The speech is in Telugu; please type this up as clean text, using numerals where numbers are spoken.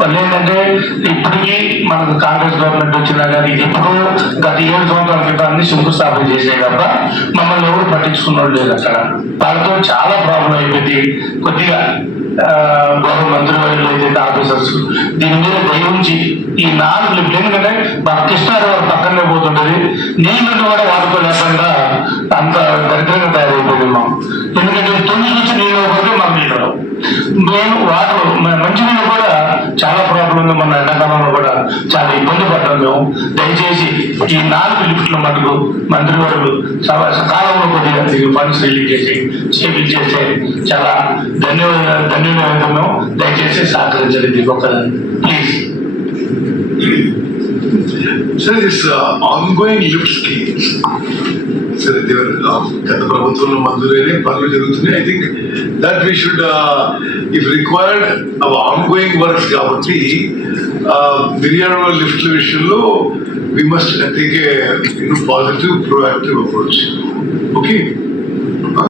వాళ్ళు ఏంటంటే ఇప్పటికీ మనకు కాంగ్రెస్ గవర్నమెంట్ వచ్చినా కానీ ఎప్పుడో గత 7 సంవత్సరాల క్రితాన్ని శంకుస్థాపన చేసే తప్ప మమ్మల్ని ఎవరు పట్టించుకున్నాడు లేదు. అక్కడ వాళ్ళతో చాలా ప్రాబ్లం అయిపోయింది. కొద్దిగా గవర్నమెంట్ మంత్రివర్యులు అయితే ఆఫీసర్స్ దీని మీద దయించి ఈ 4 లిఫ్ట్లు, ఎందుకంటే మా కృష్ణారావు పక్కనే పోతుంటది, నీళ్ళను కూడా వాడుకోలేకుండా అంత దరిద్రంగా తయారైపోయింది మాకు. ఎందుకంటే తొమ్మిది నుంచి నీళ్ళు పోతే మాకు నీళ్ళు మేము వాటర్ మంచినీళ్ళు కూడా చాలా ప్రాబ్లం ఉంది. మన ఎండాకాలంలో కూడా చాలా ఇబ్బంది పడ్డాం మేము. దయచేసి ఈ 4 లిఫ్ట్ల మటుకు మంత్రివర్యులు కాలంలో కొద్దిగా ఫండ్స్ రిలీజ్ చేసి చేపించేస్తే చాలా ధన్యవాదం. మేము దయచేసి సహకరించండి దీనికి ఒక్కదాన్ని please. Sir this ongoing lift schemes సరే గత ప్రభుత్వంలో మంజూరైన పనులు జరుగుతున్నాయి. I think that we should if required ongoing works కాబట్టి మిర్యాడ లిఫ్ట్ల విషయంలో we must take a positive, proactive approach. Okay.